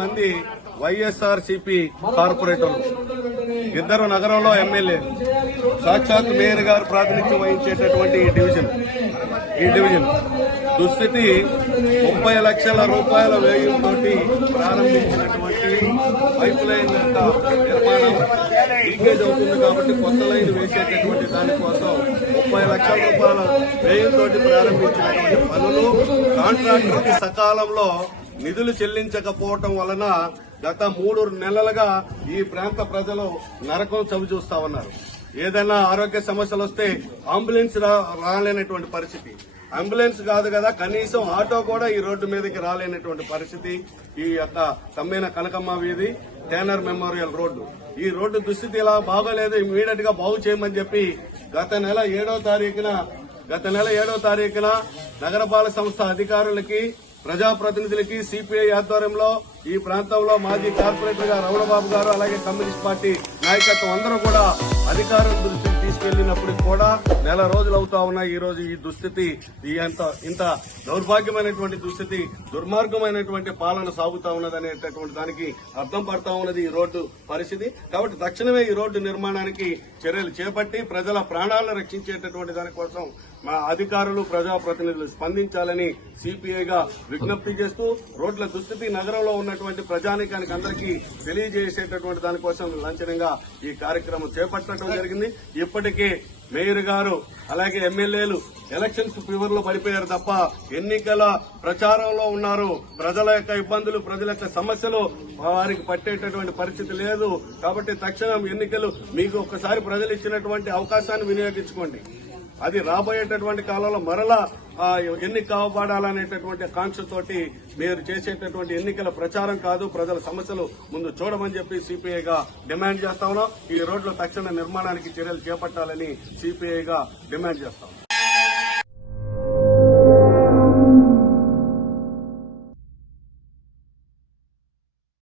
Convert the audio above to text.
మంది వైఎస్ఆర్ సిపి కార్పొరేటర్లు ఇద్దరు నగరంలో ఎమ్మెల్యే. సాక్షాత్ మేయర్ గారు ప్రాతినిధ్యం వహించేటటువంటి ఈ డివిజన్. ఈ డివిజన్. దుస్థితి ముప్పై లక్షల రూపాయల వ్యయంతో ప్రారంభించినటువంటి పైప్ లైన్ యొక్క నిర్మాణం లీకేజ్ అవుతుంది కాబట్టి కొత్త లైన్ వేసేటటువంటి దానికోసం ముప్పై లక్షల రూపాయల వ్యయంతో ప్రారంభించినటువంటి పనులు కాంట్రాక్టర్కి సకాలంలో నిధులు చెల్లించకపోవటం వలన గత మూడు నెలలుగా ఈ ప్రాంత ప్రజలు నరకం చవి చూస్తా ఉన్నారు. ఏదైనా ఆరోగ్య సమస్యలు వస్తే అంబులెన్స్ రా- రాలేనటువంటి పరిస్థితి. అంబులెన్స్ కాదు కదా కనీసం ఆటో కూడా ఈ రోడ్డు మీదకి రాలేనటువంటి పరిస్థితి. ఈ యొక్క తమ్మిన కనకమ్మ వీధి టేనర్ మెమోరియల్ రోడ్డు. ఈ రోడ్డు దుస్థితి ఇలా బాగోలేదు ఇమీడియట్గా బాగు చేయమని చెప్పి గత నెల ఏడో తారీఖున గత నెల ఏడో తారీఖున నగరపాలక సంస్థ అధికారులకి ప్రజాప్రతినిధులకి సిపిఐ ఆధ్వర్యంలో ఈ ప్రాంతంలో మాజీ కార్పొరేటర్గా రమణబాబు గారు అలాగే కమ్యూనిస్ట్ పార్టీ నాయకత్వం అందరూ కూడా అధికారుల దృష్టికి తీసుకెళ్ళినప్పుడు కూడా నెల రోజులు అవుతా ఉన్నాయి. ఈ రోజు ఈ దుస్థితి ఈ అంత ఇంత దౌర్భాగ్యమైనటువంటి దుస్థితి దుర్మార్గమైనటువంటి పాలన సాగుతా ఉన్నదనేటటువంటి దానికి అర్థం పడతా ఉన్నది ఈ రోడ్డు పరిస్థితి. కాబట్టి తక్షణమే ఈ రోడ్డు నిర్మాణానికి చర్యలు చేపట్టి ప్రజల ప్రాణాలను రక్షించేటటువంటి దానికోసం మా అధికారులు ప్రజాప్రతినిధులు స్పందించాలని సిపిఐగా విజ్ఞప్తి చేస్తూ రోడ్ల దుస్థితి నగరంలో ఉన్నటువంటి ప్రజానికానికి అందరికీ తెలియజేసేటటువంటి దానికోసం లంచనంగా ఈ కార్యక్రమం చేపట్టడం జరిగింది. ఇప్పటికే మేయర్ గారు అలాగే ఎమ్మెల్యేలు ఎలక్షన్స్ ఫీవర్లో పడిపోయారు తప్ప ఎన్నికల ప్రచారంలో ఉన్నారు. ప్రజల యొక్క ఇబ్బందులు ప్రజల యొక్క సమస్యలు వారికి పట్టేటటువంటి పరిస్థితి లేదు. కాబట్టి తక్షణం ఎన్నికలు మీకు ఒక్కసారి ప్రజలు ఇచ్చినటువంటి అవకాశాన్ని వినియోగించుకోండి. అది రాబోయేటటువంటి కాలంలో మరలా ఎన్ని ఎన్నిక కావబడాలనేటటువంటి కాంక్షతోటి మీరు చేసేటటువంటి ఎన్నికల ప్రచారం కాదు ప్రజల సమస్యలు ముందు చూడమని చెప్పి సిపిఐగా డిమాండ్ చేస్తా ఉన్నాం. ఈ రోడ్ల తక్షణ నిర్మాణానికి చర్యలు చేపట్టాలని సిపిఐగా డిమాండ్ చేస్తాం